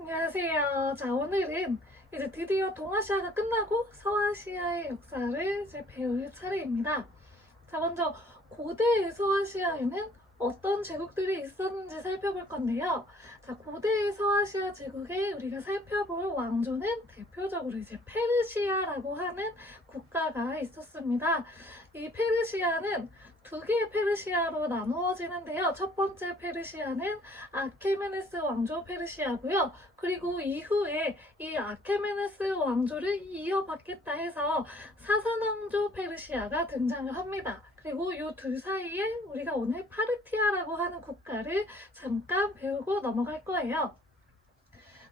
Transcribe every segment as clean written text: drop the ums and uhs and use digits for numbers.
안녕하세요. 자, 오늘은 이제 드디어 동아시아가 끝나고 서아시아의 역사를 이제 배울 차례입니다. 자, 먼저 고대 서아시아에는 어떤 제국들이 있었는지 살펴볼 건데요. 자, 고대 서아시아 제국에 우리가 살펴볼 왕조는 대표적으로 이제 페르시아라고 하는 국가가 있었습니다. 이 페르시아는 두 개의 페르시아로 나누어지는데요. 첫 번째 페르시아는 아케메네스 왕조 페르시아고요. 그리고 이후에 이 아케메네스 왕조를 이어받겠다 해서 사산왕조 페르시아가 등장을 합니다. 그리고 이 둘 사이에 우리가 오늘 파르티아라고 하는 국가를 잠깐 배우고 넘어갈 거예요.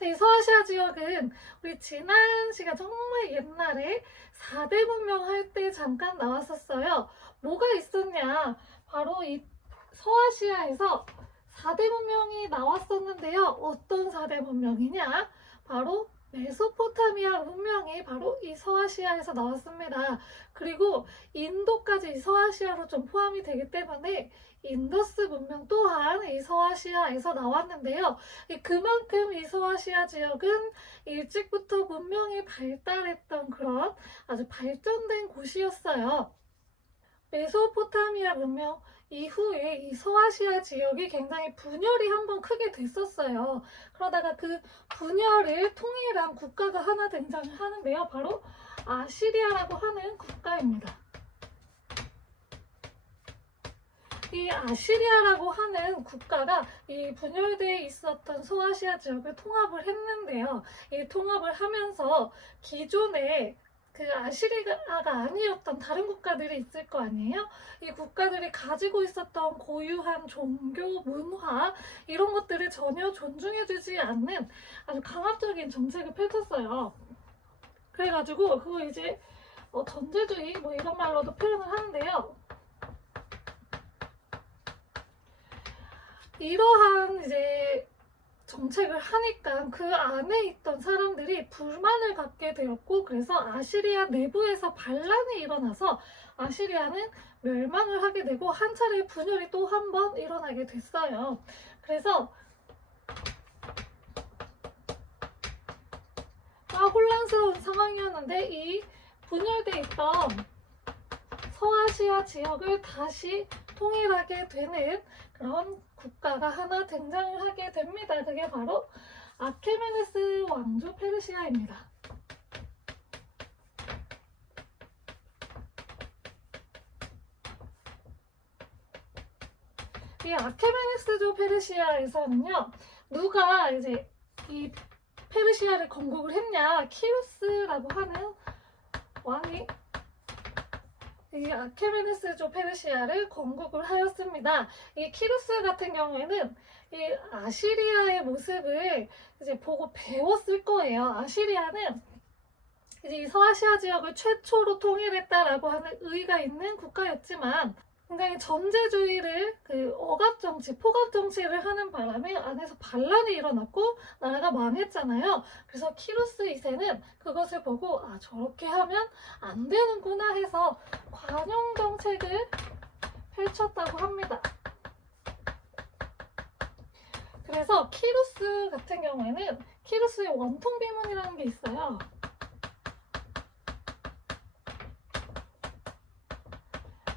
자, 이 서아시아 지역은 우리 지난 시간 정말 옛날에 4대 문명 할 때 잠깐 나왔었어요. 뭐가 있었냐? 바로 이 서아시아에서 4대 문명이 나왔었는데요. 어떤 4대 문명이냐? 바로 메소포타미아 문명이 바로 이 서아시아에서 나왔습니다. 그리고 인도까지 이 서아시아로 좀 포함이 되기 때문에 인더스 문명 또한 이 서아시아에서 나왔는데요. 그만큼 이 서아시아 지역은 일찍부터 문명이 발달했던 그런 아주 발전된 곳이었어요. 메소포타미아 문명 이후에 이 서아시아 지역이 굉장히 분열이 한번 크게 됐었어요. 그러다가 그 분열을 통일한 국가가 하나 등장을 하는데요. 바로 아시리아라고 하는 국가입니다. 이 아시리아라고 하는 국가가 이 분열되어 있었던 소아시아 지역을 통합을 했는데요. 이 통합을 하면서 기존에 그 아시리아가 아니었던 다른 국가들이 있을 거 아니에요? 이 국가들이 가지고 있었던 고유한 종교, 문화 이런 것들을 전혀 존중해주지 않는 아주 강압적인 정책을 펼쳤어요. 그래가지고 그거 이제 전제주의 뭐 이런 말로도 표현을 하는데요. 이러한 이제 정책을 하니까 그 안에 있던 사람들이 불만을 갖게 되었고, 그래서 아시리아 내부에서 반란이 일어나서 아시리아는 멸망을 하게 되고 한 차례 분열이 또 한 번 일어나게 됐어요. 그래서 혼란스러운 상황이었는데 이 분열돼 있던 서아시아 지역을 다시 통일하게 되는 그런 국가가 하나 등장을 하게 됩니다. 그게 바로 아케메네스 왕조 페르시아입니다. 이 아케메네스조 페르시아에서는요, 누가 이제 이 페르시아를 건국을 했냐? 키루스라고 하는 왕이 이 아케메네스조 페르시아를 건국을 하였습니다. 이 키루스 같은 경우에는 이 아시리아의 모습을 이제 보고 배웠을 거예요. 아시리아는 이제 이 서아시아 지역을 최초로 통일했다라고 하는 의의가 있는 국가였지만 굉장히 전제주의를 억압정치, 포갑정치를 하는 바람에 안에서 반란이 일어났고 나라가 망했잖아요. 그래서 키루스 2세는 그것을 보고 저렇게 하면 안 되는구나 해서 관용정책을 펼쳤다고 합니다. 그래서 키루스 같은 경우에는 키루스의 원통비문이라는 게 있어요.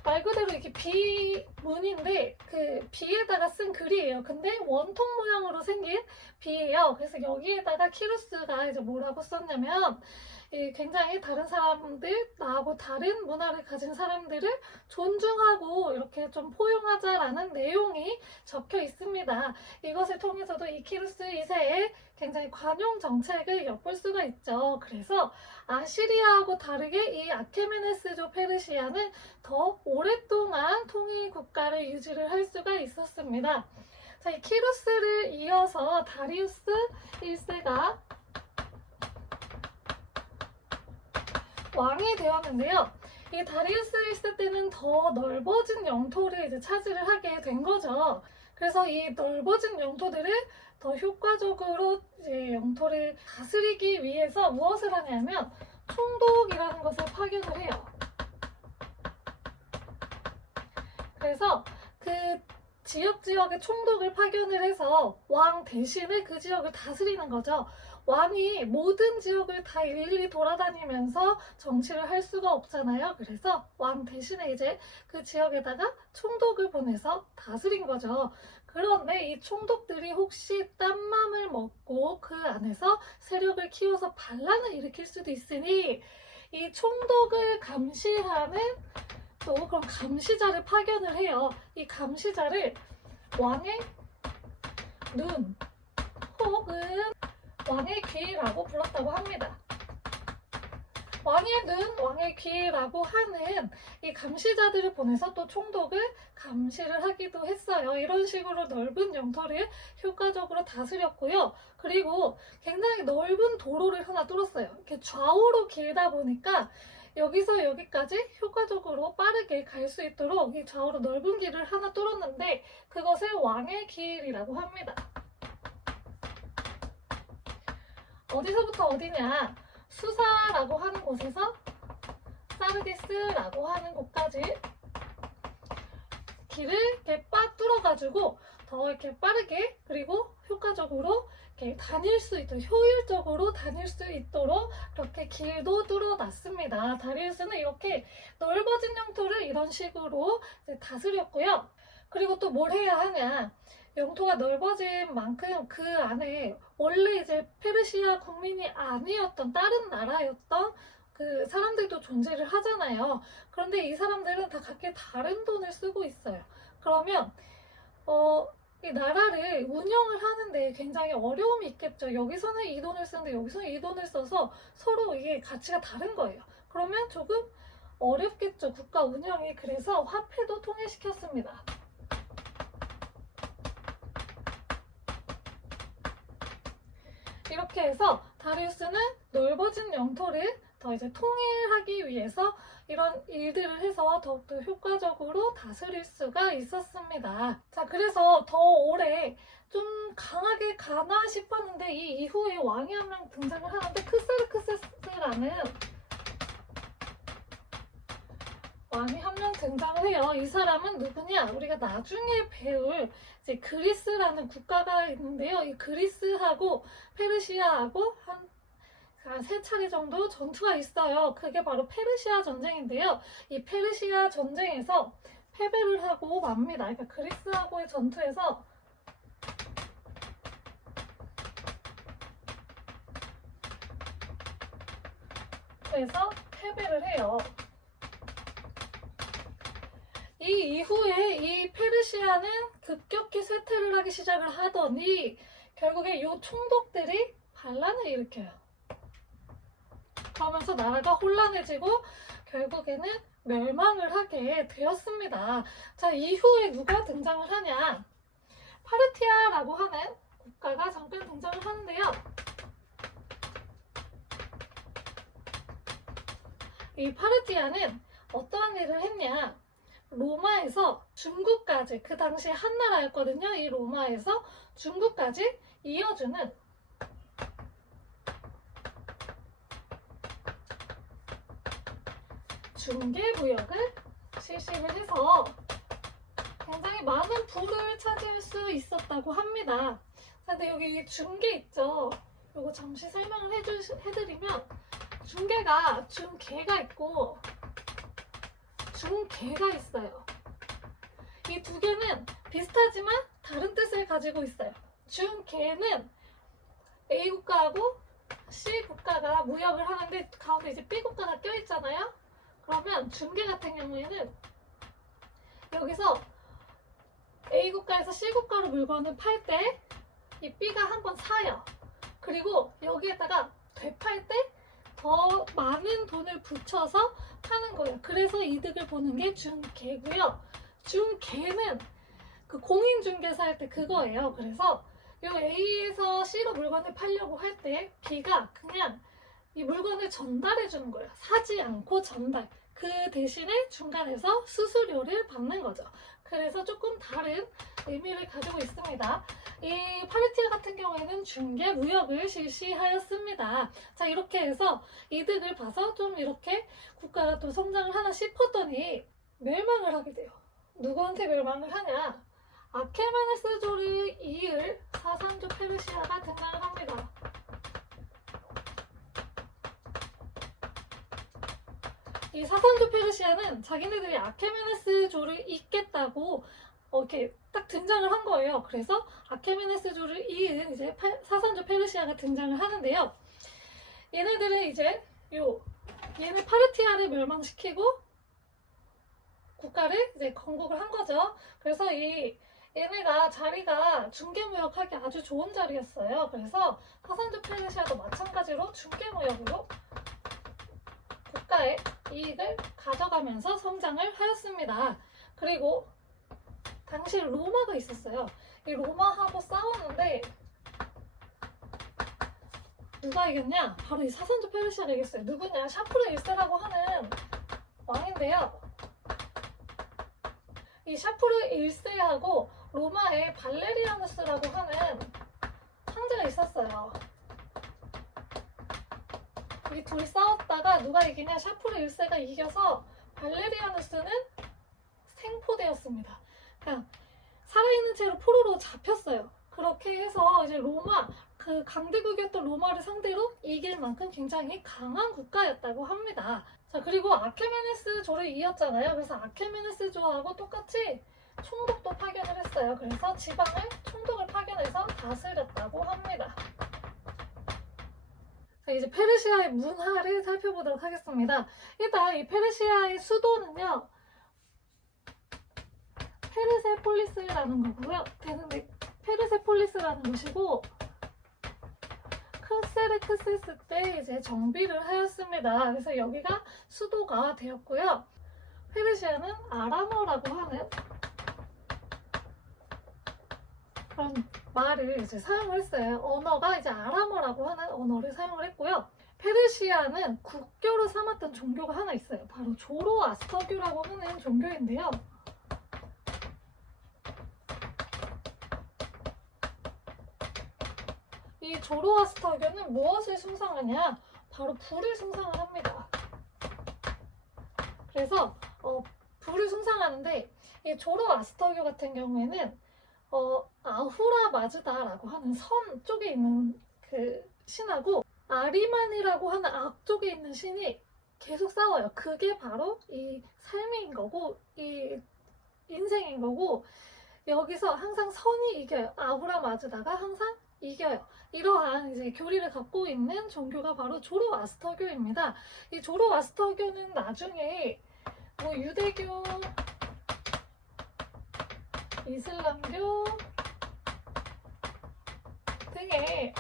말 그대로 이렇게 비문인데 그 비에다가 쓴 글이에요. 근데 원통 모양으로 생긴 비예요. 그래서 여기에다가 키루스가 이제 뭐라고 썼냐면 굉장히 다른 사람들, 나하고 다른 문화를 가진 사람들을 존중하고 이렇게 좀 포용하자라는 내용이 적혀 있습니다. 이것을 통해서도 이 키루스 2세의 굉장히 관용 정책을 엿볼 수가 있죠. 그래서 아시리아하고 다르게 이 아케메네스조 페르시아는 더 오랫동안 통일 국가를 유지를 할 수가 있었습니다. 자, 이 키루스를 이어서 다리우스 1세가 왕이 되었는데요. 이 다리우스 1세 때는 더 넓어진 영토를 이제 차지를 하게 된 거죠. 그래서 이 넓어진 영토들을 더 효과적으로 이제 영토를 다스리기 위해서 무엇을 하냐면 총독이라는 것을 파견을 해요. 그래서 그 지역의 총독을 파견을 해서 왕 대신에 그 지역을 다스리는 거죠. 왕이 모든 지역을 다 일일이 돌아다니면서 정치를 할 수가 없잖아요. 그래서 왕 대신에 이제 그 지역에다가 총독을 보내서 다스린 거죠. 그런데 이 총독들이 혹시 딴 맘을 먹고 그 안에서 세력을 키워서 반란을 일으킬 수도 있으니 이 총독을 감시하는 또 그런 감시자를 파견을 해요. 이 감시자를 왕의 눈 혹은 왕의 귀라고 불렀다고 합니다. 왕의 눈, 왕의 귀라고 하는 이 감시자들을 보내서 또 총독을 감시를 하기도 했어요. 이런 식으로 넓은 영토를 효과적으로 다스렸고요. 그리고 굉장히 넓은 도로를 하나 뚫었어요. 이렇게 좌우로 길다 보니까 여기서 여기까지 효과적으로 빠르게 갈 수 있도록 이 좌우로 넓은 길을 하나 뚫었는데 그것을 왕의 길이라고 합니다. 어디서부터 어디냐? 수사라고 하는 곳에서 사르디스라고 하는 곳까지 길을 이렇게 빡 뚫어가지고 더 이렇게 빠르게 그리고 효과적으로 이렇게 다닐 수 있도록 효율적으로 다닐 수 있도록 그렇게 길도 뚫어놨습니다. 다리우스는 이렇게 넓어진 영토를 이런 식으로 다스렸고요. 그리고 또 뭘 해야 하냐? 영토가 넓어진 만큼 그 안에 원래 이제 페르시아 국민이 아니었던 다른 나라였던 그 사람들도 존재를 하잖아요. 그런데 이 사람들은 다 각기 다른 돈을 쓰고 있어요. 그러면 이 나라를 운영을 하는데 굉장히 어려움이 있겠죠. 여기서는 이 돈을 쓰는데 여기서는 이 돈을 써서 서로 이게 가치가 다른 거예요. 그러면 조금 어렵겠죠. 국가 운영이. 그래서 화폐도 통일시켰습니다. 이렇게 해서 다리우스는 넓어진 영토를 더 이제 통일하기 위해서 이런 일들을 해서 더욱더 효과적으로 다스릴 수가 있었습니다. 자, 그래서 더 오래 좀 강하게 가나 싶었는데 이 이후에 왕이 한 명 등장을 하는데 크세르크세스라는 왕이 한 명 등장을 해요. 이 사람은 누구냐? 우리가 나중에 배울 이제 그리스라는 국가가 있는데요. 이 그리스하고 페르시아하고 한 세 차례 정도 전투가 있어요. 그게 바로 페르시아 전쟁인데요. 이 페르시아 전쟁에서 패배를 하고 맙니다. 그러니까 그리스하고의 전투에서 그래서 패배를 해요. 이 이후에 이 페르시아는 급격히 쇠퇴를 하기 시작을 하더니 결국에 이 총독들이 반란을 일으켜요. 그러면서 나라가 혼란해지고 결국에는 멸망을 하게 되었습니다. 자, 이후에 누가 등장을 하냐? 파르티아라고 하는 국가가 잠깐 등장을 하는데요. 이 파르티아는 어떠한 일을 했냐? 로마에서 중국까지, 그 당시 한 나라였거든요. 이 로마에서 중국까지 이어주는 중개무역을 실시를 해서 굉장히 많은 부를 차지할 수 있었다고 합니다. 근데 여기 중개 있죠? 이거 잠시 설명을 해드리면 중개가 중개가 있고 중개가 있어요. 이 두 개는 비슷하지만 다른 뜻을 가지고 있어요. 중개는 A 국가하고 C 국가가 무역을 하는데 가운데 이제 B 국가가 껴있잖아요. 그러면 중개 같은 경우에는 여기서 A 국가에서 C 국가로 물건을 팔 때 이 B가 한번 사요. 그리고 여기에다가 되팔 때 더 많은 돈을 붙여서 파는 거예요. 그래서 이득을 보는 게 중개고요. 중개는 그 공인중개사 할 때 그거예요. 그래서 이 A에서 C로 물건을 팔려고 할 때 B가 그냥 이 물건을 전달해 주는 거예요. 사지 않고 전달. 그 대신에 중간에서 수수료를 받는 거죠. 그래서 조금 다른 의미를 가지고 있습니다. 이 파르티아 같은 경우에는 중개 무역을 실시하였습니다. 자, 이렇게 해서 이득을 봐서 좀 이렇게 국가가 또 성장을 하나 싶었더니 멸망을 하게 돼요. 누구한테 멸망을 하냐? 아케메네스조를 이을 사산조 페르시아가 등장을 합니다. 이 사산조 페르시아는 자기네들이 아케메네스조를 잇겠다고 이렇게 딱 등장을 한 거예요. 그래서 아케메네스조를 이은 이제 사산조 페르시아가 등장을 하는데요. 얘네들은 이제 얘네 파르티아를 멸망시키고 국가를 이제 건국을 한 거죠. 그래서 얘네가 자리가 중개무역하기 아주 좋은 자리였어요. 그래서 사산조 페르시아도 마찬가지로 중개무역으로 국가의 이익을 가져가면서 성장을 하였습니다. 그리고 당시 로마가 있었어요. 이 로마하고 싸웠는데 누가 이겼냐? 바로 이 사산조 페르시아가 이겼어요. 누구냐? 샤프르 1세라고 하는 왕인데요. 이 샤프르 1세하고 로마의 발레리아누스라고 하는 황제가 있었어요. 이 둘이 싸웠다가 누가 이기냐? 샤프르 1세가 이겨서 발레리아누스는 생포되었습니다. 그냥 살아있는 채로 포로로 잡혔어요. 그렇게 해서 이제 로마, 그 강대국이었던 로마를 상대로 이길 만큼 굉장히 강한 국가였다고 합니다. 자, 그리고 아케메네스조를 이었잖아요. 그래서 아케메네스조하고 똑같이 총독도 파견을 했어요. 그래서 지방을 총독을 파견해서 다스렸다고 합니다. 자, 이제 페르시아의 문화를 살펴보도록 하겠습니다. 일단 이 페르시아의 수도는요, 페르세폴리스라는 거고요. 페르세폴리스라는 곳이고, 크세르크세스 때 이제 정비를 하였습니다. 그래서 여기가 수도가 되었고요. 페르시아는 아람어라고 하는 그런 말을 이제 사용을 했어요. 언어가 이제 아람어라고 하는 언어를 사용을 했고요. 페르시아는 국교로 삼았던 종교가 하나 있어요. 바로 조로아스터교라고 하는 종교인데요. 이 조로아스터교는 무엇을 숭상하냐? 바로 불을 숭상을 합니다. 그래서 불을 숭상하는데 이 조로아스터교 같은 경우에는 아후라 마즈다라고 하는 선 쪽에 있는 그 신하고 아리만이라고 하는 악 쪽에 있는 신이 계속 싸워요. 그게 바로 이 삶인 거고 이 인생인 거고 여기서 항상 선이 이겨요. 아후라 마즈다가 항상 이겨요. 이러한 이제 교리를 갖고 있는 종교가 바로 조로아스터교입니다. 이 조로아스터교는 나중에 뭐 유대교, 이슬람교 등의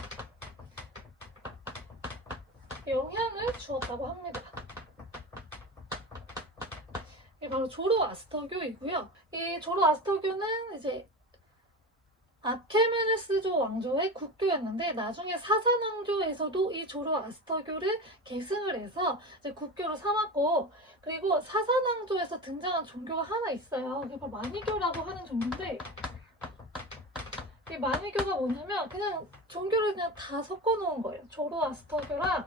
영향을 주었다고 합니다. 이게 바로 조로아스터교이고요. 이 조로아스터교는 이제 아케메네스조 왕조의 국교였는데 나중에 사산왕조에서도 이 조로아스터교를 계승을 해서 이제 국교로 삼았고 그리고 사산왕조에서 등장한 종교가 하나 있어요. 그게 바로 마니교라고 하는 종교인데 이 마니교가 뭐냐면 그냥 종교를 그냥 다 섞어 놓은 거예요. 조로아스터교랑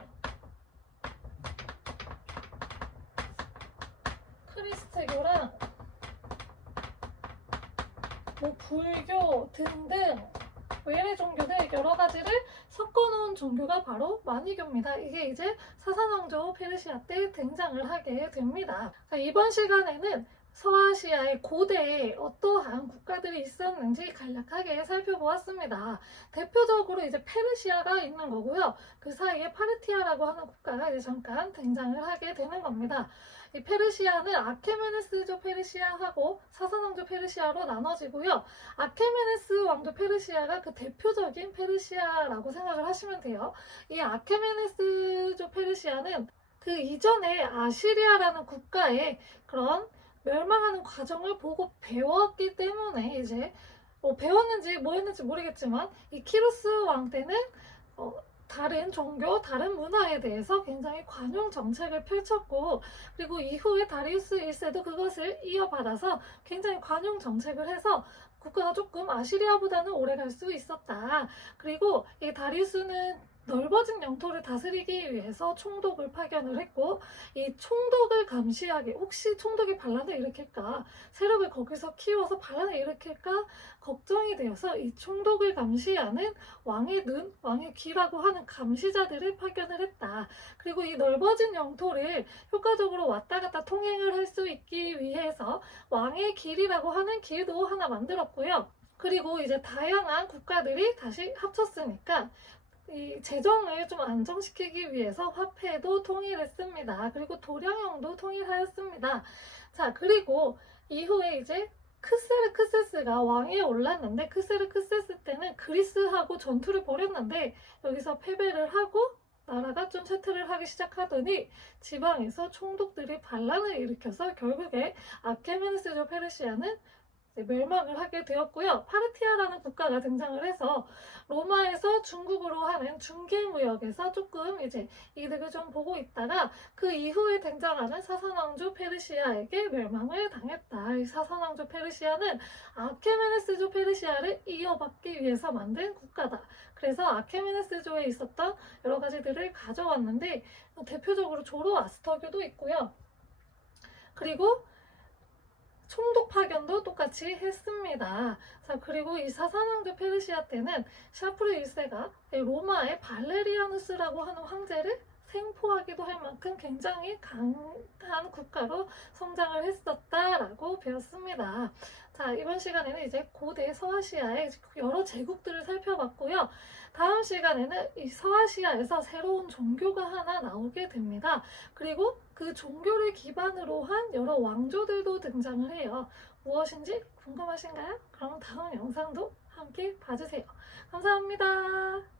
크리스트교랑 뭐 불교 등등 외래 종교들 여러 가지를 섞어놓은 종교가 바로 마니교입니다. 이게 이제 사산왕조 페르시아 때 등장을 하게 됩니다. 자, 이번 시간에는 서아시아의 고대에 어떠한 국가들이 있었는지 간략하게 살펴보았습니다. 대표적으로 이제 페르시아가 있는 거고요. 그 사이에 파르티아라고 하는 국가가 이제 잠깐 등장을 하게 되는 겁니다. 이 페르시아는 아케메네스조 페르시아하고 사산왕조 페르시아로 나눠지고요. 아케메네스 왕조 페르시아가 그 대표적인 페르시아라고 생각을 하시면 돼요. 이 아케메네스조 페르시아는 그 이전에 아시리아라는 국가의 그런 멸망하는 과정을 보고 배웠기 때문에 이제 배웠는지 뭐 했는지 모르겠지만 이 키루스 왕 때는 다른 종교, 다른 문화에 대해서 굉장히 관용 정책을 펼쳤고 그리고 이후에 다리우스 1세도 그것을 이어받아서 굉장히 관용 정책을 해서 국가가 조금 아시리아보다는 오래 갈 수 있었다. 그리고 이 다리우스는 넓어진 영토를 다스리기 위해서 총독을 파견을 했고, 이 총독을 감시하기, 혹시 총독이 반란을 일으킬까, 세력을 거기서 키워서 반란을 일으킬까 걱정이 되어서 이 총독을 감시하는 왕의 눈, 왕의 귀라고 하는 감시자들을 파견을 했다. 그리고 이 넓어진 영토를 효과적으로 왔다 갔다 통행을 할 수 있기 위해서 왕의 길이라고 하는 길도 하나 만들었고요. 그리고 이제 다양한 국가들이 다시 합쳤으니까 이 재정을 좀 안정시키기 위해서 화폐도 통일했습니다. 그리고 도량형도 통일하였습니다. 자, 그리고 이후에 이제 크세르크세스가 왕위에 올랐는데, 크세르크세스 때는 그리스하고 전투를 벌였는데 여기서 패배를 하고 나라가 좀 쇠퇴를 하기 시작하더니 지방에서 총독들이 반란을 일으켜서 결국에 아케메네스조 페르시아는 멸망을 하게 되었고요. 파르티아라는 국가가 등장을 해서 로마에서 중국으로 하는 중개무역에서 조금 이제 이득을 좀 보고 있다가 그 이후에 등장하는 사선왕조 페르시아에게 멸망을 당했다. 이 사선왕조 페르시아는 아케메네스조 페르시아를 이어받기 위해서 만든 국가다. 그래서 아케메네스조에 있었던 여러 가지들을 가져왔는데 대표적으로 조로아스터교도 있고요. 그리고 총독 파견도 똑같이 했습니다. 자, 그리고 이 사사왕조 페르시아 때는 샤프르 1세가 로마의 발레리아누스라고 하는 황제를 생포하기도 할 만큼 굉장히 강한 국가로 성장을 했었다라고 배웠습니다. 자, 이번 시간에는 이제 고대 서아시아의 여러 제국들을 살펴봤고요. 다음 시간에는 이 서아시아에서 새로운 종교가 하나 나오게 됩니다. 그리고 그 종교를 기반으로 한 여러 왕조들도 등장을 해요. 무엇인지 궁금하신가요? 그럼 다음 영상도 함께 봐주세요. 감사합니다.